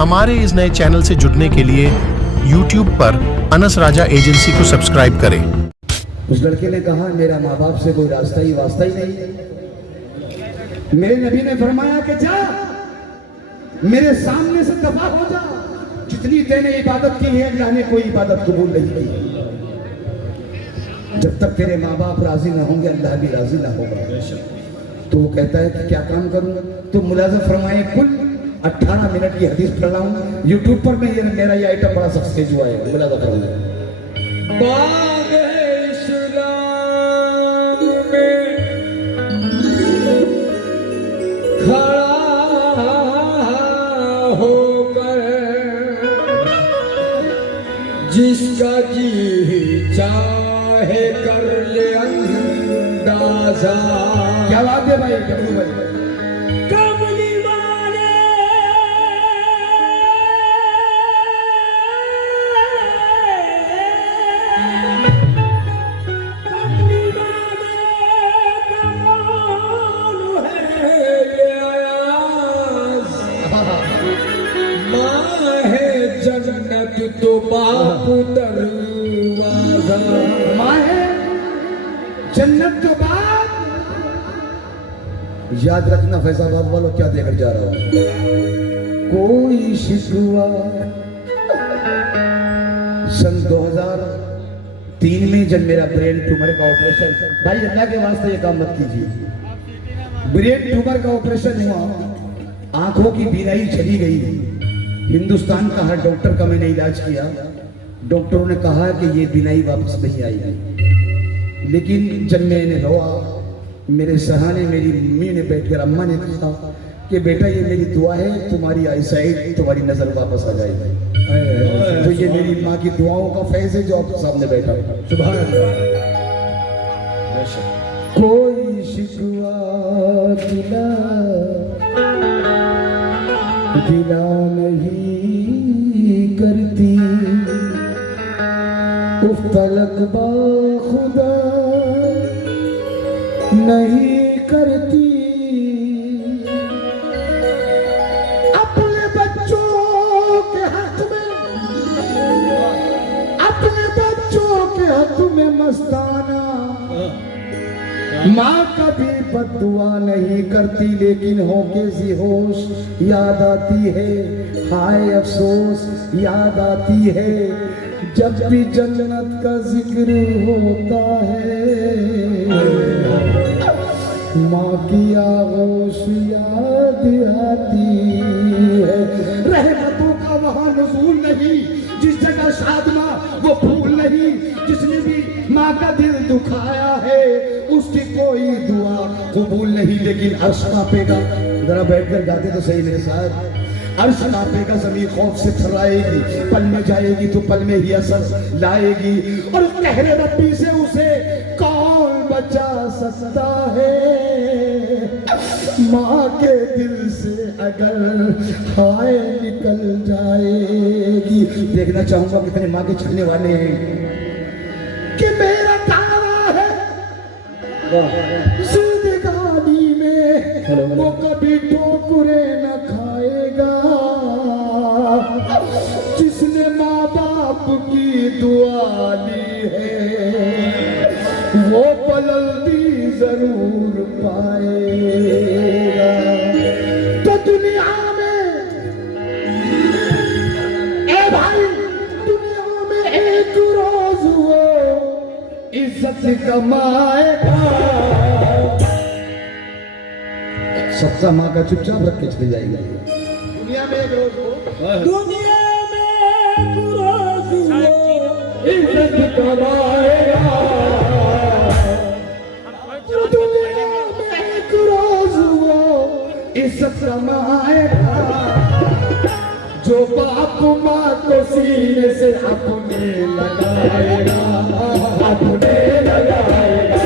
हमारे इस नए चैनल से जुड़ने के लिए YouTube पर अनस राजा एजेंसी को सब्सक्राइब करें। उस लड़के ने कहा मेरा माँ बाप से कोई वास्ता ही नहीं। मेरे नबी ने फरमाया कि जा मेरे सामने से दफा हो जा, जितनी तेने इबादत की है अल्लाह ने कोई इबादत कबूल नहीं की। जब तक तेरे माँ बाप राजी ना होंगे अल्लाह भी राजी ना होगा। तो वो कहता है कि क्या काम करूं? तो मुलाज़ा फरमाए कुल 18 मिनट की हदीस पढ़ रहा हूं यूट्यूब पर। मैं ये मेरा ये आइटम बड़ा सक्सेस हुआ है। मुलाज़ा फरमाए जिसका जी चाहे कर ले अंदाजा। क्या बात है भाई जम्मू भाई। कमली वाले कमली वाले कौन है ये आयास माँ है जन्नत तो बाप दरवाजा। माँ है जन्नत तो बाप। याद रखना फैजाबाद वालों क्या देकर जा रहा हूं। कोई शिकवा सन 2003 में जब मेरा ब्रेन ट्यूमर का ऑपरेशन, भाई अल्लाह के वास्ते ये काम मत कीजिए। ब्रेन ट्यूमर का ऑपरेशन हुआ, आंखों की बीनाई चली गई। हिंदुस्तान का हर डॉक्टर का मैंने इलाज किया, डॉक्टरों ने कहा कि ये बीनाई वापस नहीं आएगी। लेकिन जब मैंने रोआ, मेरे सहाने मेरी मम्मी ने बैठकर अम्मा ने कहा कि बेटा ये मेरी दुआ है, तुम्हारी आईसाइट तुम्हारी नजर वापस आ जाएगी। तो ये मेरी माँ की दुआओं का फैज़ है जो आपके सामने बैठा है। सुभान अल्लाह। कोई शिकवा गिला नहीं करती, उफ तलक बा खुदा नहीं करती। अपने बच्चों के हक में मस्ताना माँ कभी बद्दुआ नहीं करती, लेकिन होके सी होश याद आती है। हाय अफसोस याद आती है जब भी जन्नत का जिक्र होता है। माँ की आगोश याद आती है। रहमतों का वहाँ नज़ूल नहीं, जिस जगह शादमा वो फूल नहीं। जिसने भी माँ का दिल दुखाया है उसकी कोई दुआ कबूल नहीं। लेकिन अर्श कांपेगा, जरा बैठकर गाते तो सही मेरे साथ। अर्श कांपेगा, ज़मीन खौफ से थर्राएगी, पल में जाएगी तो पल में ही असर लाएगी। और उस कहरे रब्बी से उसे कौन बचा सकता है? माँ के दिल से अगर हाय निकल जाएगी। देखना चाहूंगा कितने माँ के छकने वाले हैं कि मेरा दावा है जिंदगानी में वो कभी ठोकरे न खाएगा। जिसने माँ बाप की दुआ ली है वो पलती जरूर पाएगा। तो दुनिया में ए भाई, दुनिया में एक रोज वो इज्जत कमाएगा। सच्चा माँ का चुपचाप रख के चले जाएगा। दुनिया में एक रोज वो इज्जत कमाएगा। इज्जत कमाएगा जो बाप माँ को सीने से अपने लगाएगा, अपने लगाएगा।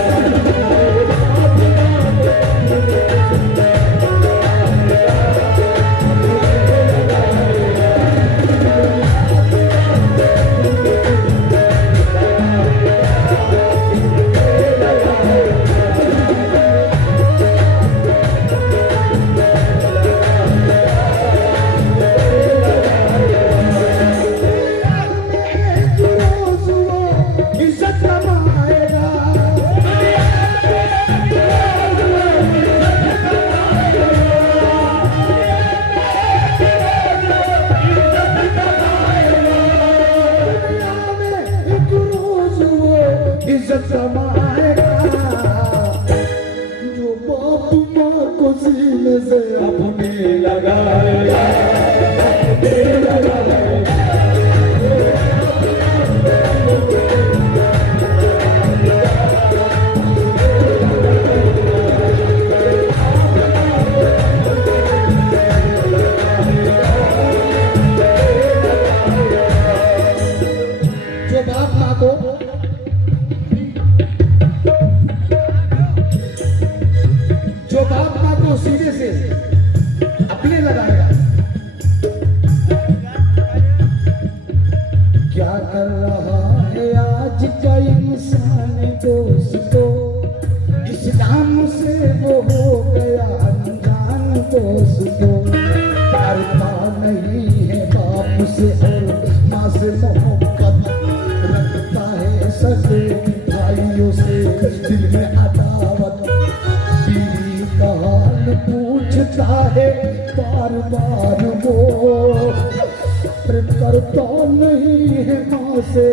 लगाएगा दिल लगाएगा जो बाप माँ को सीधे से अपने लगाएगा। क्या कर रहा है आज का इंसान दोस्तों, इस नाम से वो हो गया अनजान दोस्तों। करता नहीं है बाप से और माँ से मोहब्बत, रखता है सगे भाइयों से दिल में अदावत। बीवी का हाल पूछता है बार बार वो, करता नहीं है माँ से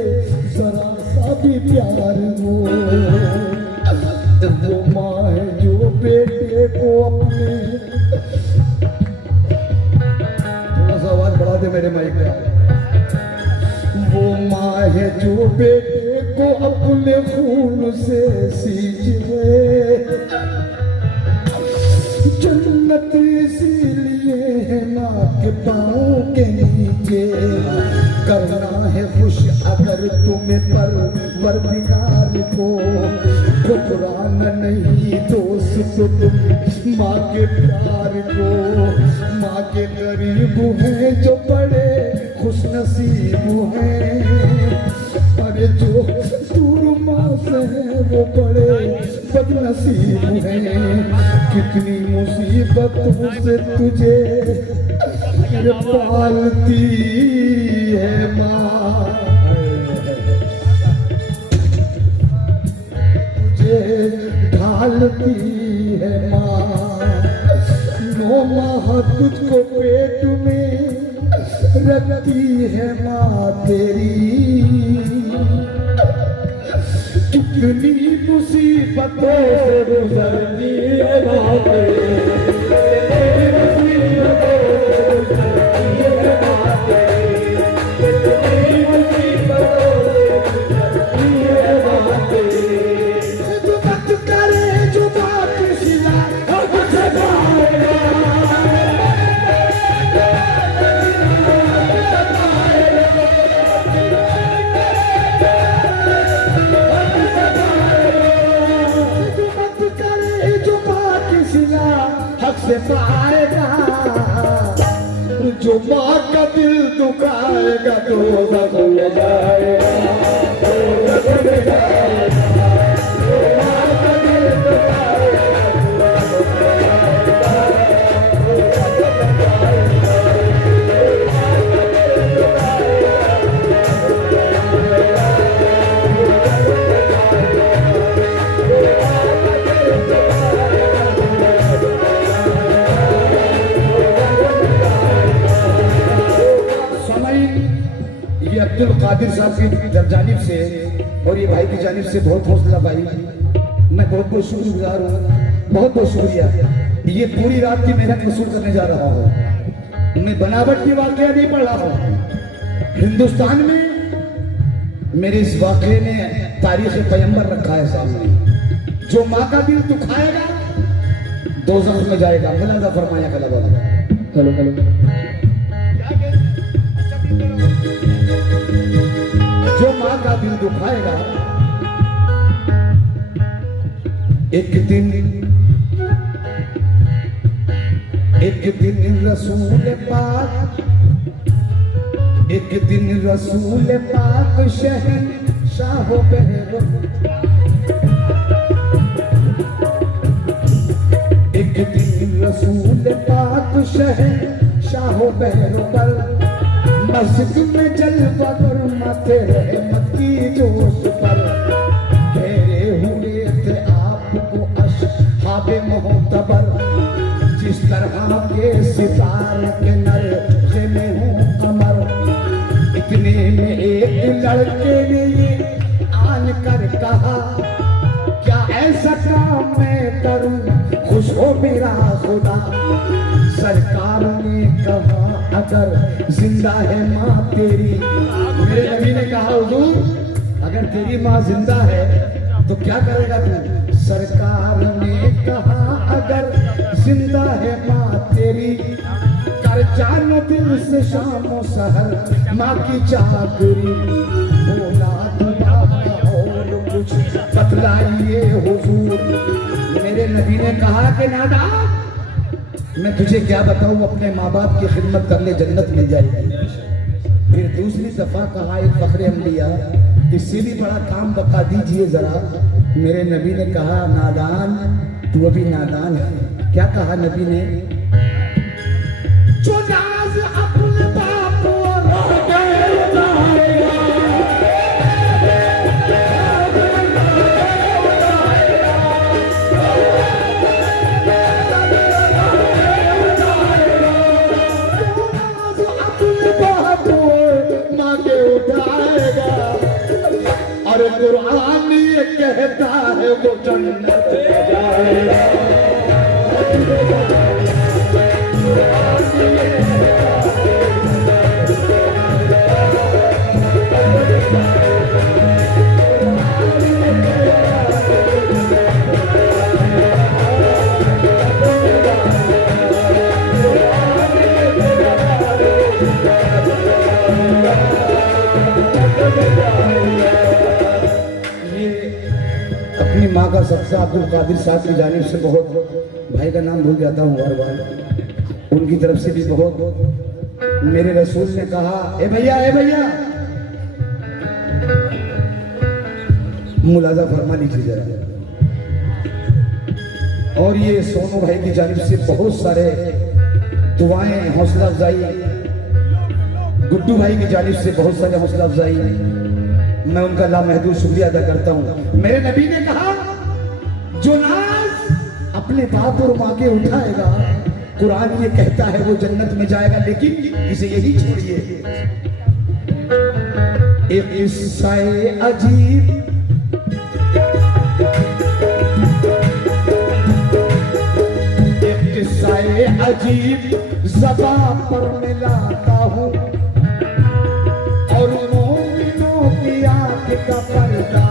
जरा सा भी प्यार वो। माँ है जो बेटे को अपने, थोड़ा सा आवाज बढ़ा दे मेरे माइक का। वो माँ है जो बेटे को अपने खून से सींचे, जन्नत इसीलिए है माँ के पाँव के नीचे। करना है खुश अगर तुम्हें परवरदिगार को, ठुकराना नहीं दोस्त तुम माँ के प्यार को। माँ के करीब हैं जो बड़े खुश नसीब हैं, अरे जो दूर माँ से हैं वो बड़े बदनसीब हैं। कितनी मुसीबतों से तुझे पालती है माँ, तुझे ढालती है माँ। 9 माह तुझको पेट में रखती है माँ तेरी। कितनी मुसीबतों से गुजरती है माँ तेरी, से पाएगा। जो माँ का दिल दुखाएगा तो भूल जाएगा, भूल जाएगा। जो माँ का दिल दुखाएगा अब्दुल कादिर साहब की जानिब से और ये भाई की जानिब से बहुत हौसला भाई, मैं बहुत बहुत शुक्रगुजार हूँ, बहुत बहुत शुक्रिया। ये पूरी रात की मेहनत वसूल करने जा रहा हूँ। मैं बनावट की वाकया नहीं पढ़ रहा हूँ। हिंदुस्तान में मेरे इस वाकये ने तारीख पैगंबर रखा है सामने। जो माँ का दिल दुखाएगा दोज़ख में जाएगा। मुलाजा फरमाया कला वाला। Hello hello. जो माँ का दिल दुखाएगा एक दिन रसूल पाक, एक दिन रसूल पाक शहंशाह बहरो, एक दिन रसूल पाक शहंशाह बहरो पर मस्जिद में जलवा फरमाते रहमत की जोश पर। घेरे हुए थे आपको अस्हाबे मोहतबर, जिस तरह के सितारे के नरखे में हूँ कमर। इतने में एक लड़के ने ये आन कर कहा, क्या ऐसा काम मैं करूँ खुश हो मेरा खुदा। सरकार ने ने कहा अगर जिंदा है माँ तेरी, मेरे नबी ने कहा हुजूर अगर तेरी माँ जिंदा है तो क्या करेगा तू? सरकार ने कहा अगर जिंदा है माँ तेरी, कर जानो दिल से शामो सहर माँ की चाकरी। बोला दोबारा और कुछ बतलाइए हुजूर। मेरे नबी ने कहा कि नादान मैं तुझे क्या बताऊं, अपने माँ बाप की खिदमत कर ले जन्नत मिल जाएगी। फिर दूसरी दफा कहा एक फखरे अंबिया इससे भी बड़ा काम बता दीजिए जरा। मेरे नबी ने कहा नादान तू अभी नादान है। क्या कहा नबी ने? जो नाज अपने बाप और और कुरान ये कहता है वो जन्नत में जाएगा। अपनी माँ का सबसे अब्दुल कादिर साहब की जानिब से बहुत, भाई का नाम भूल जाता हूँ हर बार, उनकी तरफ से भी बहुत। मेरे रसूल ने कहा ए भैया मुलाजा फरमा लीजिए जरा। और ये सोनू भाई की जानिब से बहुत सारे दुआएं हौसला अफजाई, गुड्डू भाई की जानिब से बहुत सारे हौसला अफजाई, मैं उनका लामहदूद शुक्रिया अदा करता हूँ। मेरे नबी ने कहा जो नाज अपने बाप और माँ के उठाएगा, कुरान ये कहता है वो जन्नत में जाएगा। लेकिन इसे यही छोड़िए, एक किस्सा अजीब, एक किस्सा अजीब ज़बान पर मिलाता हूँ और मोमिनों की आँख का पर्दा।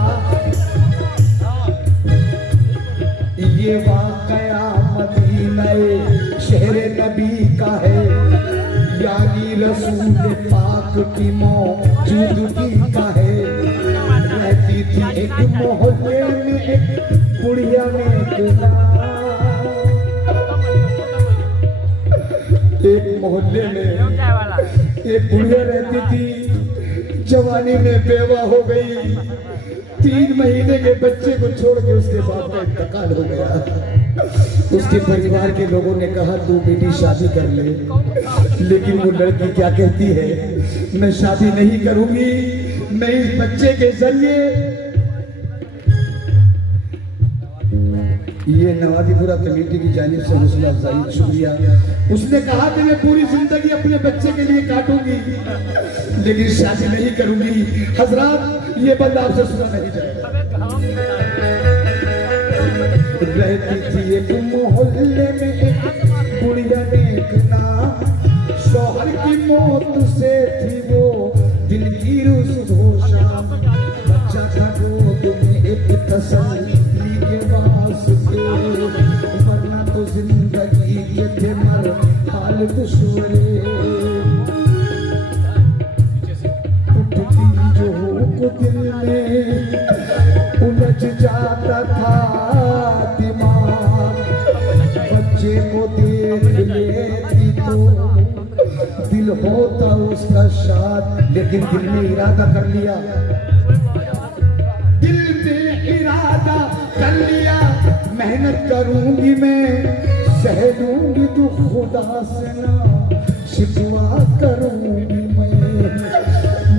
ये वाक़या मदीना शहर नबी का है, यानी रसूल पाक की मौजूदगी का है। रहती थी एक मोहल्ले में एक बुढ़िया में एक मोहल्ले में एक बुढ़िया रहती थी, जवानी में बेवा हो गई, 3 महीने के बच्चे को छोड़ के उसके बाप का इंतकाल हो गया। उसके परिवार के लोगों ने कहा तू बेटी शादी कर ले, लेकिन वो लड़की क्या कहती है, मैं शादी नहीं करूंगी, मैं इस बच्चे के जरिए। ये नवाजीपुरा कमेटी की जानिब से हौसला अफजाई शुक्रिया। उसने कहा कि मैं पूरी जिंदगी अपने बच्चे के लिए काटूंगी, लेकिन शादी नहीं करूंगी। हजरात ये बंद आपसे सुना नहीं जाएगा। रहती थी एक मोहल्ले में एक बुढ़िया नेकना, शौहर की मौत से थी वो दिल की रुसोशा। बच्चा था गोद में एक तसल्ली के वास्ते, वरना तो जिंदगी के थे मर हाल दुश्मने। उठती जो को दिल में उलझ जाता था दिमाग, बच्चे को देख लेती तो दिल होता उसका शाद। लेकिन दिल ने इरादा कर लिया, दिल ने इरादा कर लिया, मेहनत करूंगी मैं, सह लूंगी तो खुदा से ना शिकवा करूंगी मैं।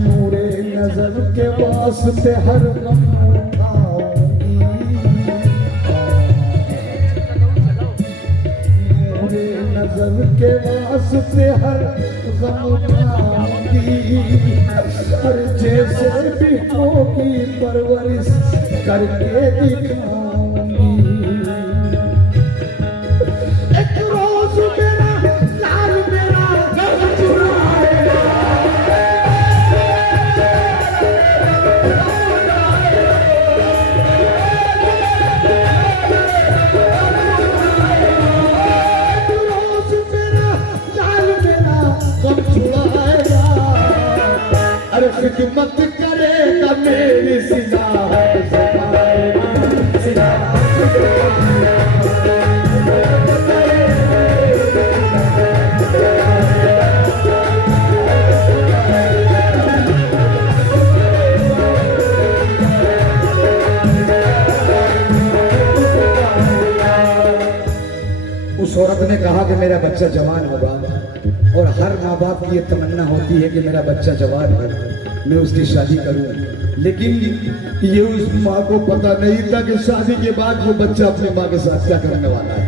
नूरे नजर के वास्ते हर गम उठाऊंगी, नूरे नजर के वास्ते हर गम उठाऊंगी। और जैसे भी होगी परवरिश करके दिखाऊंगी। एक रोज मेरा लाल मेरा गम छुड़ाएगा। अरे खिदमत करेगा मेरी सिला है सिला। उस औरत ने कहा कि मेरा बच्चा जवान होगा, और हर माँ बाप की ये तमन्ना होती है कि मेरा बच्चा जवान हो, मैं उसकी शादी करूं। लेकिन ये उस माँ को पता नहीं था कि शादी के बाद वो बच्चा अपनी माँ के साथ क्या करने वाला है।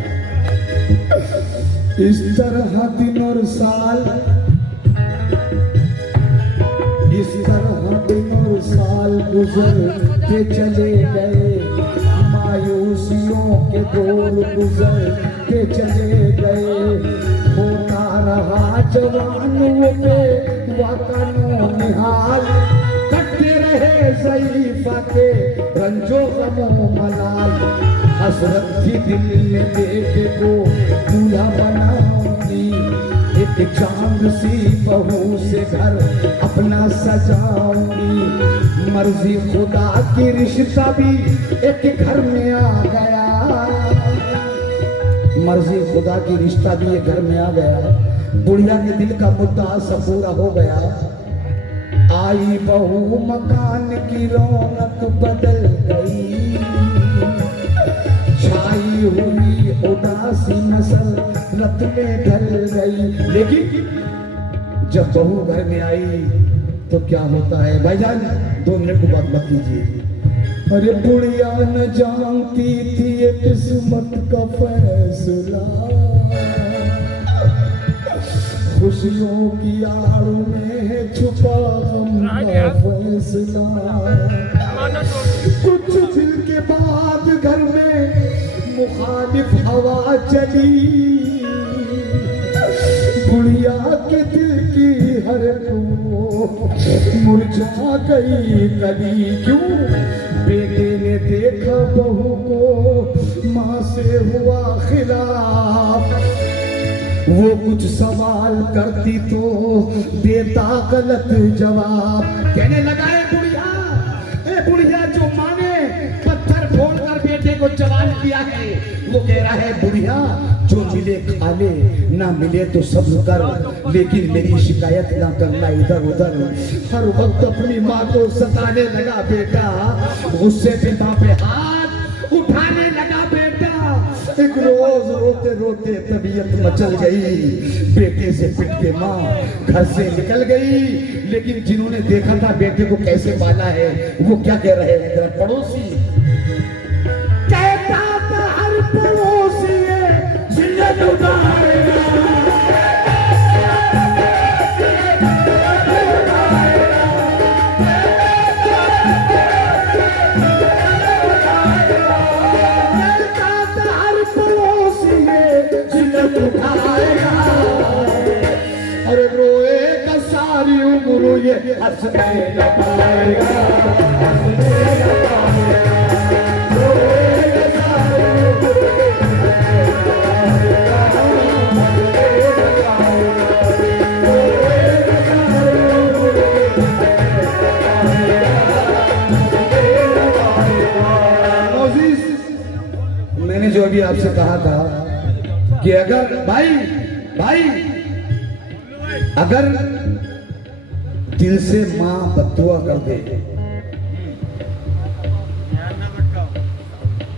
इस तरह दिन और साल, इस तरह दिन और साल गुजरते चले गए, मायूसियों के दौर गुजरते चले गए। होता रहा जवानों पे वाकनो निहाल, कटते रहे ज़ईफ़ा के रंजो गमो मलाल। हसरत थी दिल में बेटे को दूल्हा बनाऊंगी, एक चांद सी बहू से घर अपना सजाऊंगी। मर्जी खुदा की रिश्ता भी एक घर में आ गया, मर्जी खुदा की रिश्ता भी एक घर में आ गया। बुढ़िया के दिल का मुद्दा सब पूरा हो गया। आई बहू मकान की रौनक बदल गई, छाई हुई उदासी मसरत में ढल गई। लेकिन जब बहू घर में आई तो क्या होता है भाईजान, 2 मिनट को बात मत कीजिए। अरे बुढ़िया न जानती थी ये किस्मत का फैसला, खुशियों की आड़ में छुपा गम का फैसला। कुछ दिन के बाद घर में मुखालिफ हवा चली, बुढ़िया के दिल की हर मुरझा गई कली। क्यों? बेटे ने देखा बहू को माँ से हुआ खिलाफ, वो कुछ सवाल करती तो देता गलत जवाब। कहने लगा ए बुढ़िया जो माँ ने पत्थर फोड़कर बेटे को जवान किया है, वो कह रहा है बुढ़िया जो मिले खा ले, ना मिले तो सब्र कर, लेकिन मेरी शिकायत ना करना इधर उधर। हर वक्त अपनी माँ को सताने लगा बेटा, गुस्से से माँ पे हाथ उठाने लगा बेटा। एक रोज रोते रोते तबीयत मचल गई, बेटे से पिट के माँ घर से निकल गई। लेकिन जिन्होंने देखा था बेटे को कैसे पाला है, वो क्या कह रहे हैं? तेरा पड़ोसी कहता था हर पड़ोसी जिल्लत उतारेगा, अरे रोएगा सारी उम्र ये हंसने लगाएगा, हंसने लगाएगा, रोएगा सारी उम्र मैंने जो अभी आपसे कहा था कि अगर भाई अगर दिल से माँ बद्दुआ कर दे,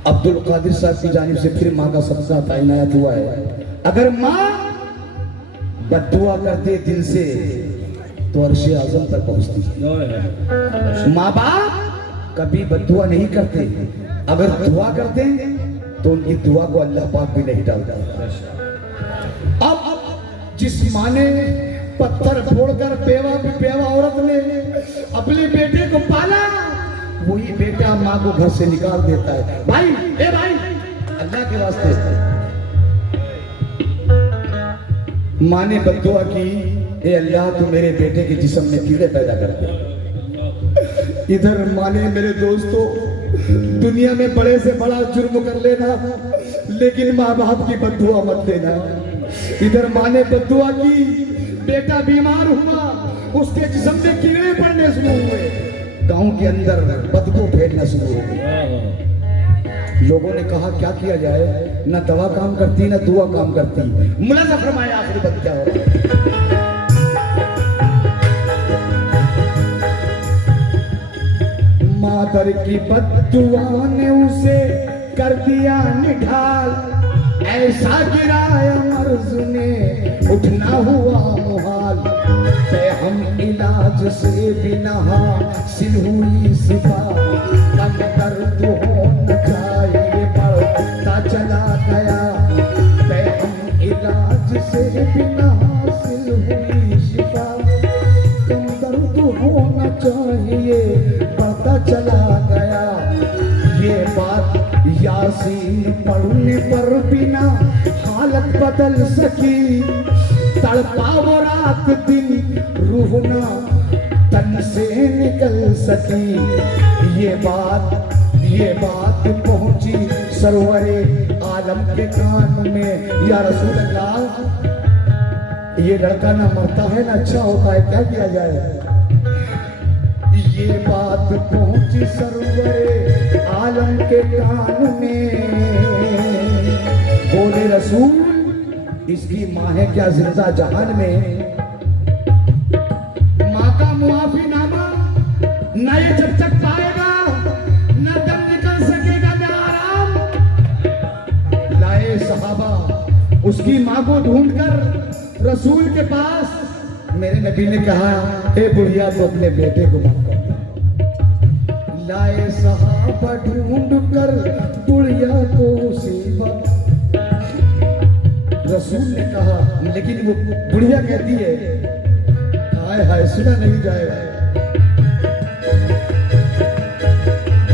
अब्दुल कादिर साहब की जानिब से फिर माँ का सबका तैनात हुआ है। अगर माँ बद्दुआ करते दिल से तो अर्शे आजम तक पहुंचती है। माँ बाप कभी बद्दुआ नहीं करते, अगर दुआ करते तो उनकी दुआ को अल्लाह पाक भी नहीं डालता। अब जिस माँ ने पत्थर फोड़कर बेवा औरत ने अपने बेटे को पाला, वही बेटा माँ को घर से निकाल देता है। भाई अल्लाह के वास्ते माँ ने बद्दुआ की, ए अल्लाह तू मेरे बेटे के जिस्म में कीड़े पैदा कर दे। इधर माँ ने मेरे दोस्तों दुनिया में बड़े से बड़ा जुर्म कर लेना, लेकिन माँ बाप की बद्दुआ मत देना। इधर माँ ने बद्दुआ की, बेटा बीमार हुआ, उसके जिस्म में कीड़े पड़ने शुरू हुए, गांव के अंदर बदबू फैलना शुरू हो गई। लोगों ने कहा क्या किया जाए, न दवा काम करती न दुआ काम करती। मुलाजा फरमाया आखिरी बात क्या हो। मातर की बद्दुआ ने उसे कर दिया निढाल, ऐसा गिराया मर्ज ने उठना हुआ मुहाल। हम इलाज से बिना हासिल हुई शिफा, कम दर्द होना चाहिए बढ़ता चला गया। हम इलाज से बिना हासिल हुई शिफा, कम दर्द होना चाहिए बढ़ता चला गया। ये बात यासीन पढ़ने पर बिना हालत बदल सकी, तड़पा वो रात दिन रूह ना तन से निकल सकी। ये बात पहुंची सरवरे आलम के कान में, या रसूल अल्लाह, ये लड़का ना मरता है ना अच्छा होता है, क्या किया जाए। ये बात पहुंची सरवरे आलम के कान में, बोले रसूल इसकी माँ है क्या जिंदा जहान में। माँ का मुआफीनामा न ये जब तक पाएगा न दम निकल सकेगा न आराम। लाए सहाबा उसकी माँ को ढूंढकर रसूल के पास, मेरे नबी ने कहा ए बुढ़िया तो अपने बेटे को मत कर। लाए सहाबा ढूंढकर बुढ़िया को उसी वक्त, रसूल ने कहा, लेकिन वो बुढ़िया कहती है हाय हाय सुना नहीं जाएगा।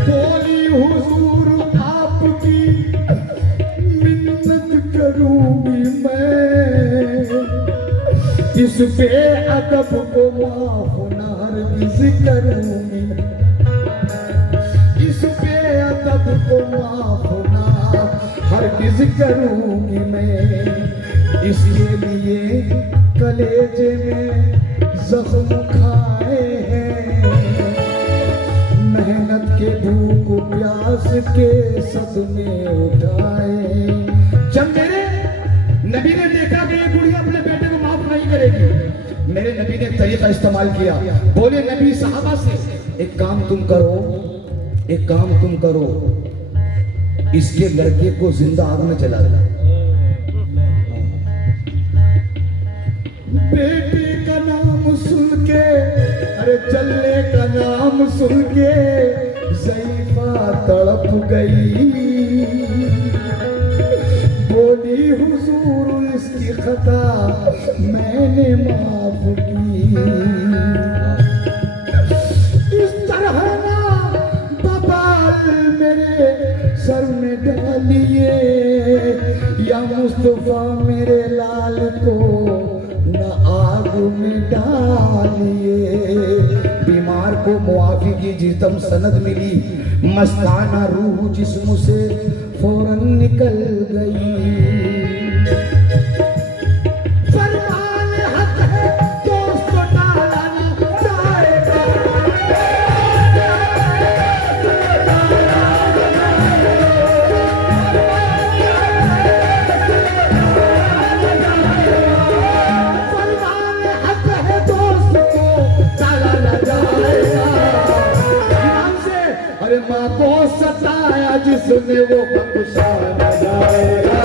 बोली हुजूर आपकी मिन्नत करूंगी मैं, इस बेअदब को माफ न हरगिज़ करूंगी। इस बेअदब को माफ न हरगिज़ करूंगी मैं। इसके लिए कलेजे में जख्म खाए हैं, मेहनत के भूख प्यास के सदमे उठाए। जब मेरे नबी ने देखा कि ये बुढ़िया अपने बेटे को माफ नहीं करेगी, मेरे नबी ने तरीका इस्तेमाल किया। बोले नबी साहबा से एक काम तुम करो, इसके लड़के को जिंदा आग में जला दो। बेटे का नाम सुन के, अरे चलने का नाम सुन के ज़ईफा तड़प गई। बोली हुजूर इसकी खता मैंने माफ की। इस तरह ना बबाल मेरे सर में डालिए, या मुस्तफा मेरे लाल को न आग में डालिए। बीमार को मुआफी की जितम सनद मिली, मस्ताना रूह जिस्म से फौरन निकल गई। फरमान हक है दोस्त को टाला न जाएगा। फरमान हक है दोस्त को टाला न जाएगा। ध्यान से, अरे माँ को सताया जिसने वो बख्शा न जाएगा।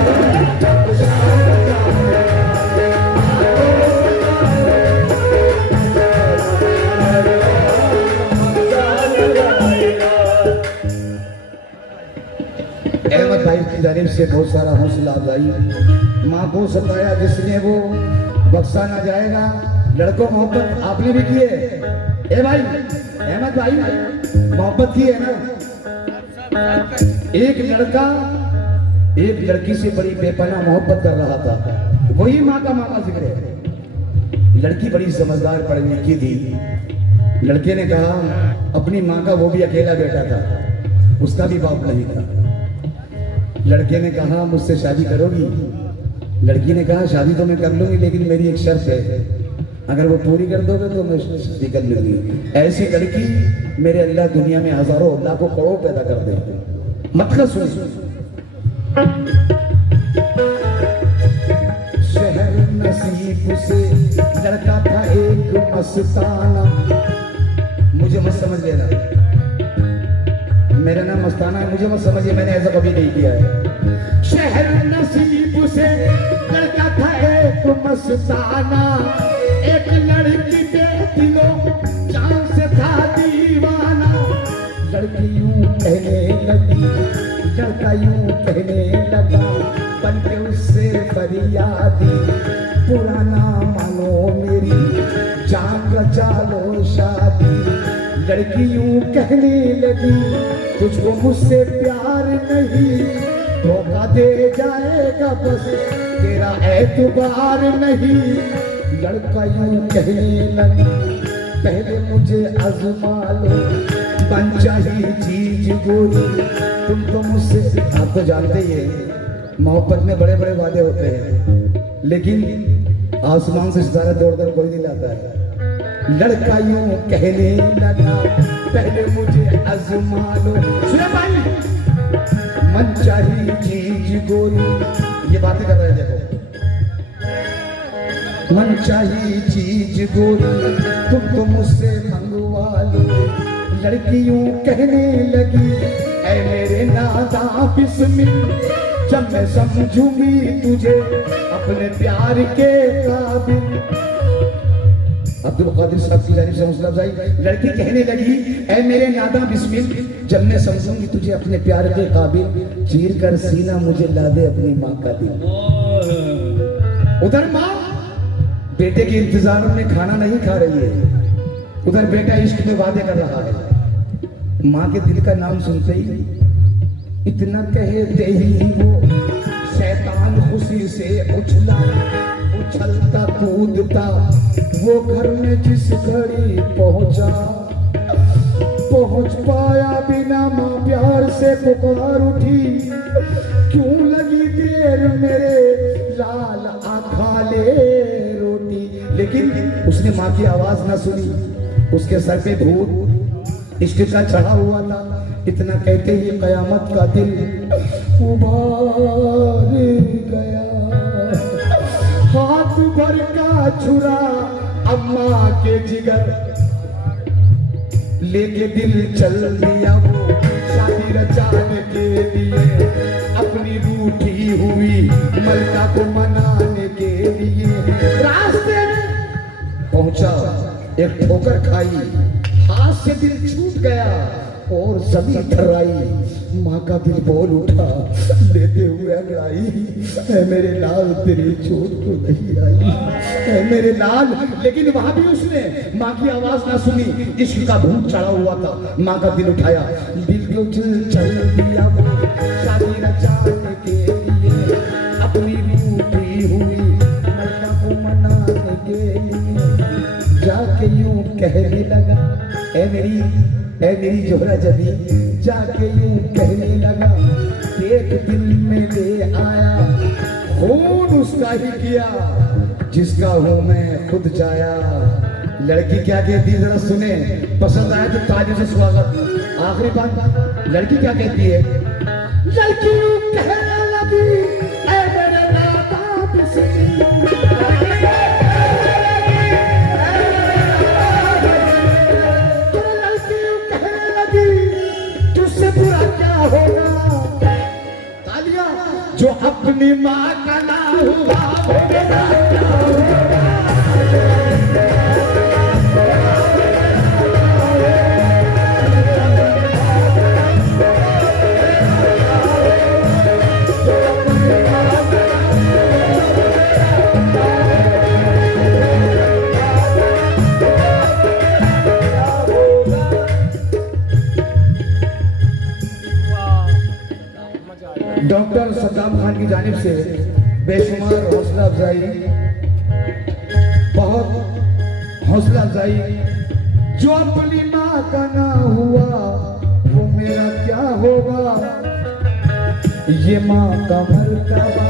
अहमद भाई की जानिब से बहुत सारा हौसला अफजाई। माँ को सताया जिसने वो बख्शा ना जाएगा। लड़कों मोहब्बत आपने भी की है। ए भाई अहमद भाई मोहब्बत की है ना। एक लड़का एक लड़की से बड़ी बेपनाह मोहब्बत कर रहा था। वही माँ का जिक्र है। लड़की बड़ी समझदार पढ़ी लिखी थी। लड़के ने कहा अपनी माँ का वो भी अकेला बेटा था, उसका भी बाप नहीं था। लड़के ने कहा मुझसे शादी करोगी? लड़की ने कहा शादी तो मैं कर लूंगी, लेकिन मेरी एक शर्त है, अगर वो पूरी कर दोगे तो मैं शादी कर लूंगी। ऐसी लड़की मेरे अल्लाह दुनिया में हजारों लाखों करोड़ पैदा कर दे। मतलब सुन, शहर नसीब से लड़का था एक मस्ताना। मुझे मत समझ लेना, मेरा नाम मस्ताना है, मुझे मत समझिए, मैंने ऐसा कभी नहीं किया है। शहर नसीब से लड़का था एक मस्ताना, एक लड़की के दिलों जान से था दीवाना। लड़की यूं कहने लगी, लड़का यूं कहने लगा, बन के उससे फरियादी, पुराना मानो मेरी जान का चालो शादी। लड़की यूं कहने लगी, तुझको मुझसे प्यार नहीं, धोखा दे जाएगा बस तेरा एतबार नहीं। लड़का यूं कहने लगा, पहले मुझे आजमा लो, बन चाहिए चीज गोरी। तुम तो मुझसे, आप तो जानते ही है मोहब्बत में बड़े बड़े वादे होते हैं, लेकिन आसमान से सितारा तोड़कर कोई नहीं लाता है। लड़का यूं कहने लगा, पहले मुझे आजमा लो, सुने भाई, मन चाहिए चीज गोरी। ये बातें कर रहे हैं, देखो, मन चाहिए चीज गोरी, तुम तो मुझसे मंगवा लो। लड़की यूं कहने लगी, ऐ मेरे नादा बिस्मिल, जब मैं समझूंगी तुझे अपने प्यार के काबिल। अब्दुल कादिर साहब की जानिब से हौसला अफजाई। लड़की कहने लगी, ऐ मेरे नादा बिस्मिल, जब मैं समझूंगी तुझे अपने प्यार के काबिल, चीर कर सीना मुझे ला दे अपनी माँ का दिल। उधर माँ बेटे के इंतजार में खाना नहीं खा रही है, उधर बेटा इश्क में वादे कर रहा है। माँ के दिल का नाम सुनते ही, इतना कहते ही वो शैतान खुशी से उछला, उछलता कूदता वो घर में जिस घड़ी पहुंचा। पहुंच पाया बिना माँ प्यार से पुकार उठी, क्यों लगी देर मेरे लाल आखा ले रोटी। लेकिन उसने माँ की आवाज ना सुनी, उसके सर पे भूत इश्क का चढ़ा हुआ था। इतना कहते ही कयामत का दिल उबार गया, हाथ भर का छुरा अम्मा के जिगर लेके दिल चल दिया वो शादी रचाने के लिए, अपनी रूठी हुई मलका को मनाने के लिए। रास्ते में पहुंचा, एक ठोकर खाई, हाथ से दिल छूट गया और जमीन थर्राई। माँ का दिल बोल उठा, लेते हुए अगड़ाई, ऐ मेरे लाल तेरी चोट तो नहीं आई, ऐ मेरे लाल। लेकिन वहां भी उसने माँ की आवाज ना सुनी, इश्क का भूत चढ़ा हुआ था। माँ का दिल उठाया, दिल को चल दिया वो शादी रचाने के लिए, अपनी रूठी हुई मलका को मनाने के लिए। जाके यूं कहने लगा, ऐ मेरी जोहरा जबी, जाके यूं कहने लगा, एक दिल में ले आया, खून उसका ही किया जिसका हूं मैं खुद जाया। लड़की क्या कहती है जरा सुने, पसंद आया तो ताली से स्वागत। आखिरी बात, लड़की क्या कहती है? लड़की यूं कहने लगी, ऐ मेरे नाता बिस्मिल, जो अपनी माँ का ना हुआ वो मेरा क्या होगा। डॉक्टर सद्दाम खान की जानिब से बेशुमार हौसला अफजाई, बहुत हौसला अफजाई। जो अपनी माँ का ना हुआ वो मेरा क्या होगा, ये माँ का मर्तबा